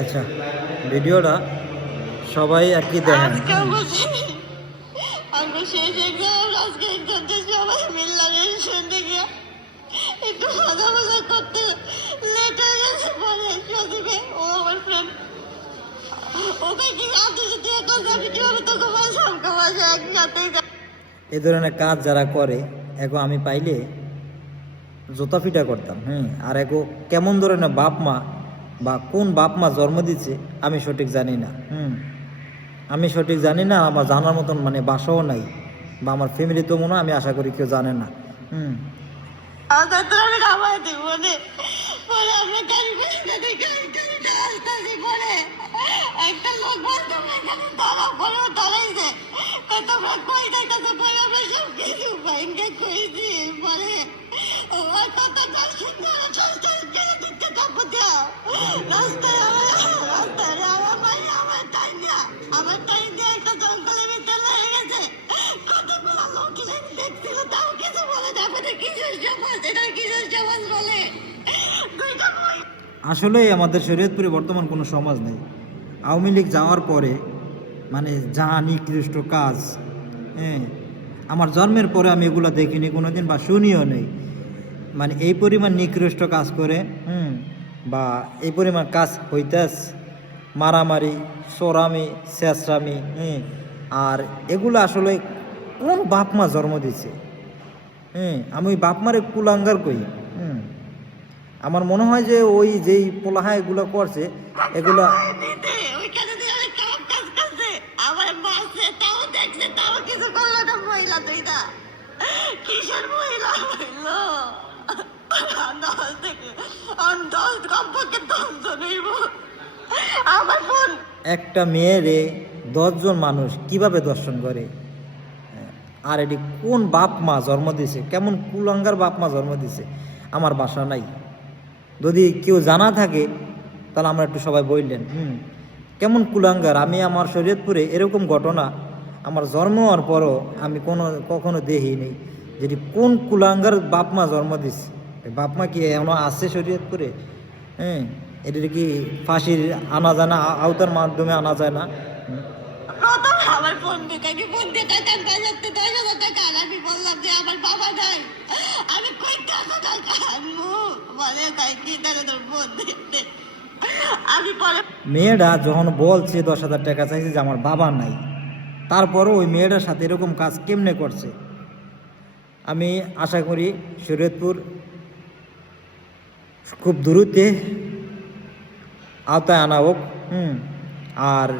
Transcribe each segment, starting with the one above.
আচ্ছা, ভিডিওটা সবাই আর কি দেখেন। আমরা শেষ একদম আজকে করতে সবাই মিল্লারের শুনতে গিয়ে একটু মজা মজা করতে লেট হয়ে গেছে পরে সদীপে ও আমার ফ্রেন্ড ওকে কি আপনি যদি এখন আমি কিভাবে তোকে বাসাম কামাশে একসাথে এই ধরনের কাজ যারা করে এগো আমি পাইলে জোতা ফিটা করতাম। আর এগো কেমন ধরনের বাপ মা বা কোন বাপ মা জন্ম দিচ্ছে আমি সঠিক জানি না। আমি সঠিক জানি না, আমার জানার মতন মানে বাসাও নাই, বা আমার ফ্যামিলি তো মনে হয়, আমি আশা করি কেউ জানে না। আমি নামাই দিব পরে আমরা গাড়ি গাড়ি গাড়িটা আসতেছি পরে একটা লোক বলতো এখানে দাঁড়া পরে দাঁড়াইছে তোমরা কই যাইতেছে পরে আমরা সব কিছু ব্যাংকে কইছি পরে ওর কথা দর্শন করে গেলে দিতে কাপড় দেওয়া রাস্তায় আমার ভাই আমার টাইম দেওয়া একটা জঙ্গলের ভিতরে হয়ে গেছে কতগুলো লোক দেখছিল তাও কিছু বলে যাবে না কিসের সমাজ এটা কিসের সমাজ বলে আসলে আমাদের শরীয়তপুরে বর্তমান কোনো সমাজ নেই। আওয়ামী লীগ যাওয়ার পরে মানে যা নিকৃষ্ট কাজ, আমার জন্মের পরে আমি এগুলো দেখিনি কোনোদিন বা শুনিও নেই। মানে এই পরিমাণ নিকৃষ্ট কাজ করে, বা এই পরিমাণ কাজ হইতাস, মারামারি, চোরামি, চেঁচড়ামি, আর এগুলো আসলে কোন বাপ মা জন্ম দিছে? আমি ওই বাপ মারে কুলাঙ্গার কই। আমার মনে হয় যে ওই যেই পোলাহা এগুলো করছে এগুলো একটা মেয়েরে 10 জন মানুষ কিভাবে দর্শন করে? আর এটি কোন বাপ মা জন্ম দিছে? কেমন কুলাঙ্গার বাপ মা জন্ম দিছে? আমার বাসা নাই। যদি কেউ জানা থাকে তাহলে আমরা একটু সবাই বললেন। কেমন কুলাঙ্গার! আমি আমার শরীয়তপুরে এরকম ঘটনা আমার জন্ম হওয়ার পরও আমি কখনো দেখিনি। যেটি কোন কুলাঙ্গার বাপ মা জন্ম দিছে? বাপ মা কি এমন আছে শরীয়তপুরে? এটির কি ফাঁসির আনা যায় না, আওতার মাধ্যমে আনা যায় না? প্রথম আমার ফোন দিতে ফোন দিতে 10,000 টাকা আমি বললাম যে আমার বাবা নাই আমি কই টাকা আনবো বলে তাই কি তোর ফোন দিতে আমি পরে মেয়েটা যখন বলছে 10,000 টাকা চাইছে যে আমার বাবা নাই, তারপরও ওই মেয়েটার সাথে এরকম কাজ কেমনে করছে? আমি আশা করি শরীয়তপুর খুব দ্রুতে আওতায় আনা হোক। আর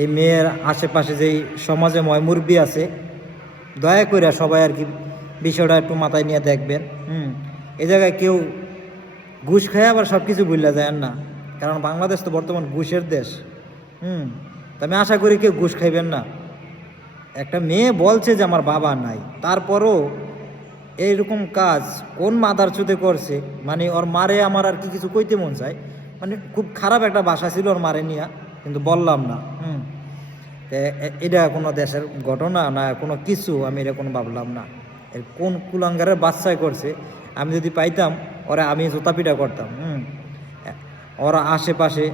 এই মেয়ের আশেপাশে যেই সমাজে মুরব্বি আছে, দয়া করে সবাই আর কি বিষয়টা একটু মাথায় নিয়ে দেখবেন। এই জায়গায় কেউ ঘুষ খায় আবার সব কিছু ভুলে যায় না, কারণ বাংলাদেশ তো বর্তমান ঘুষের দেশ। তা আমি আশা করি কেউ ঘুষ খাইবেন না। একটা মেয়ে বলছে যে আমার বাবা নাই, তারপরও এইরকম কাজ কোন মাদার চুতে করছে? মানে ওর মারে আমার আর কি কিছু কইতে মন চায়। মানে খুব খারাপ একটা বাসা ছিল ওর মারে নিয়া, কিন্তু বললাম না। এটা কোনো দেশের ঘটনা না, কোনো কিছু আমি এটা কোনো ভাবলাম না। এর কোন কুলাঙ্গারের বাচ্চায় করছে? আমি যদি পাইতাম ওরা আমি জুতাপিটা করতাম। ওরা আশেপাশে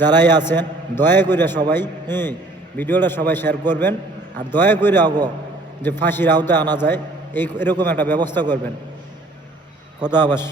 যারাই আছেন দয়া করে সবাই ভিডিওটা সবাই শেয়ার করবেন, আর দয়া করে যে ফাঁসির আওতায় আনা যায় এরকম একটা ব্যবস্থা করবেন। খোদা হাফেজ।